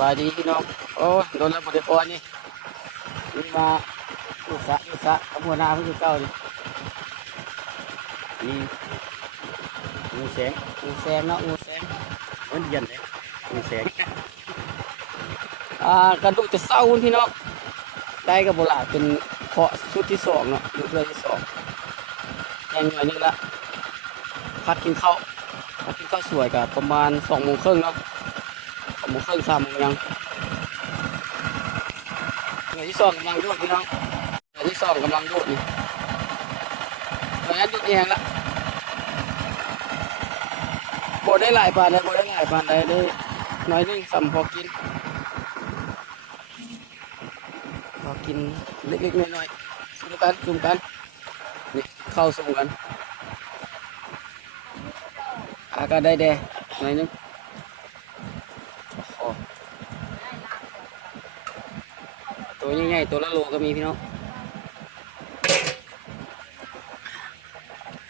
บายดีพี่น้องโอ้ยโดนแล้วบไดิพอนี่นี่มาอุตสาห์อุตสาห์ขบวนหน้าเพื่อเก้านี่นี่งูแสงงูแสงเนาะงูแสงมันเย็นเลยงูแสงอ่ากระดูกจะเศร้าพี่น้องได้กับโบราณเป็นเคาะชุดที่สองเนาะชุดที่สองยังหน่อยนึงละพักกินข้าวพักกินข้าวสวยกับประมาณสองโมงครึ่งเนาะ สองโมงครึ่งสามโมงยังหน่วยที่สองกำลังโดดพี่น้องหน่วยที่สองกำลังโดดนี่หน่วยนั้นโดดเองละโบได้หลายปานได้โบได้หลายปานได้ได้น้อยหนึงสำพอกินพอกินเล็กๆน้อยๆสุ่มกันสุ่มกันนี่เข้าสุ่มกันอาก็ได้แด่หน่อยนึงโอ้ ตัวใหญ่ๆตัวละโลก็มีพี่น้อง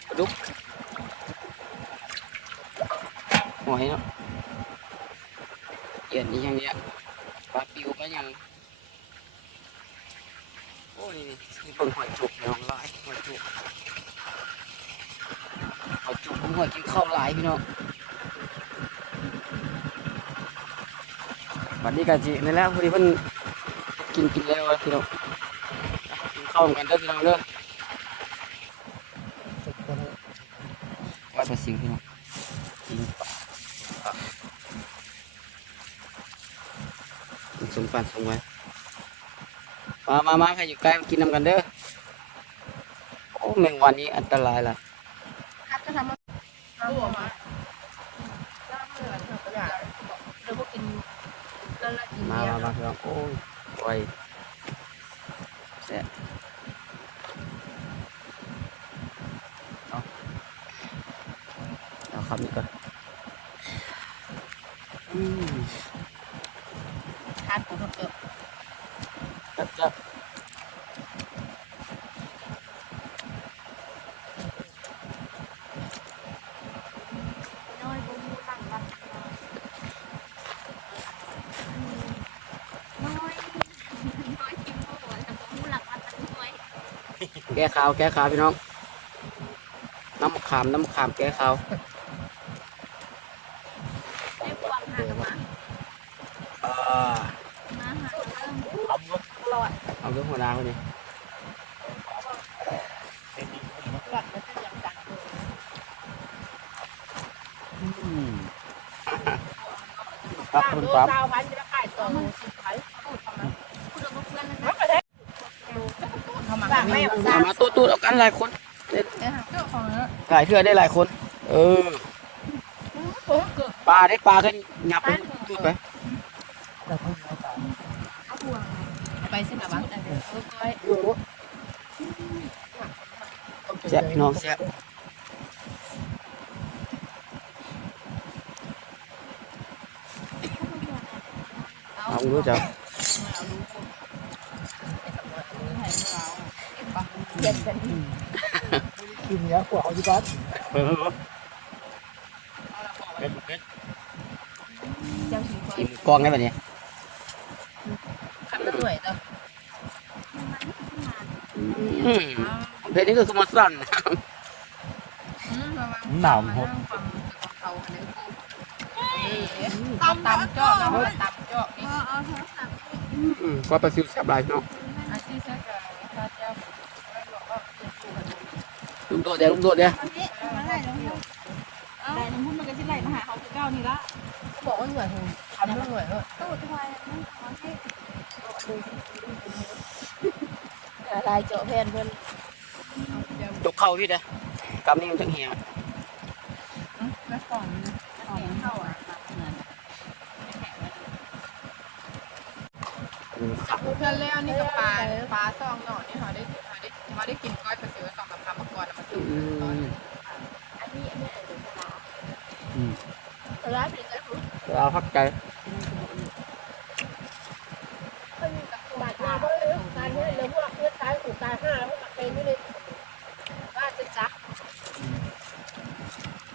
ปลาดุกหอยเนาะเอียนนี่ยังเนี้ยปลาปิวก็ยังโอ้นี่นี่เบิ่งหอยจุกน้องหลายหอยจุกหอยจุกหอยกินข้าวหลายพี่น้องวันนี้กะจินี่แหล้วพอดีเพิ่น กินกินแล้วพี่น้องกินข้าวมือนกันเด้อพี่น้องเด้อว่าจะสิงพี่น้องกินปลากินสมฟันสมไว้มามามาใครอยู่ใกล้กินน้ำกันเด้อโอ้แมงวันนี้อันตรายล่ะคัดก็ทำมา มาเนี้ยมามาพี่น้องโอ้ยไวแซ่บเอาเอาคำนี้ก่อนอืมคัดของเขาเกิดจับจับ น้อยบุ้มตั้งบัตรน้อยน้อยกินข้าวหัวแต่บุ้มหลักบัตรน้อย แก้ขาวแก้ขาวพี่น้อง น้ำมะขามน้ำมะขามแก้ขาวเรียกวางหางมาอ่ามาหาเริ่มเอาเรื่องเอาเรื่องหัวหน้าคนนี้กัดแล้วจะยังดังอืมครับคุณปั๊มเก้าพันจะขายสองสิบพันคุณเอาเพื่อนแล้วนะ เขามาแม่เอามาตู้ตู้เอากันหลายคนเจ้าของเนื้อหลายเทื่อได้หลายคน เออโอ้เกิดปลาได้ปลาก็ยับไปตู้ไปเอาห่วงไปเส้นหลังบ้างเออก้อยแซ่บพี่น้องแซ่บเอารู้จัก เย็นกันกินเนี้ยกว่าเอาที่บ้านเออเป็นเป็นเจ้าสีกินกองได้แบบนี้ขันหน่วยเนาะอืมเพลงนี้คือสมสันหนาวหดตำตำเจาะแล้วตำเจาะนี่อืมก็ปซิวแซ่บหลายพี่น้องอาชีพแค่จะถ้าเจ้าบอกว่าจะปลูก ลุงโดดเดี๋ยวลุงโดดเดี๋ยวได้น้ำพุ่นมันก็สิไหลมาหาเขาคือเก้านี่ละบอกว่าหน่วยเหูทำเรื่องหน่วยเออตู้ทอยนั่นขอให้ลายเจาะแพนเพิ่นยกเข่าพี่เด้อกำนี้มันจะเหี่ยวแม่องของเข้าอะเพื่อนแล้วนี่ก็ปลาปลาซองหน่อนี่เขาได้เขาได้เขาได้กินก้อยปลาเสือ สองกับคำมาก่อนมาอืสู่ตอนมอันนี้อันนี้เป็นปลาอืมปลาเป็นกระปุกเราพักใจบาดมาก็เลยตายเลยแล้วพวกเพื่อนตายถูกตายห้าแล้วพวกเป็นนี่เลยว่าจะจัก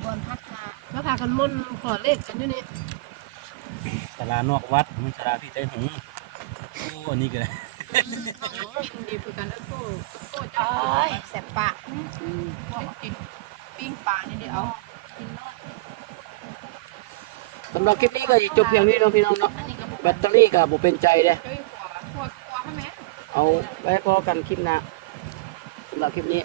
บนพัดมาแล้วพากันมุ่นขอเลขกันอยู่นี่ไปลานอกวัดมันศาลาพี่ใจหงโอ้อันนี้ก็ได้ ดีคือกันแล้วโซ่โซ่จ้าแสบปากได้กินปิ้งปลานี่เดียวสำหรับคลิปนี้ก็จบเพียงนี้เนาะพี่น้องเนาะแบตเตอรี่ก็บ่เป็นใจเด้เฮ้ยหัวหัวหัวให้แม่เอาไว้พอกันคลิปหน้าสำหรับคลิปนี้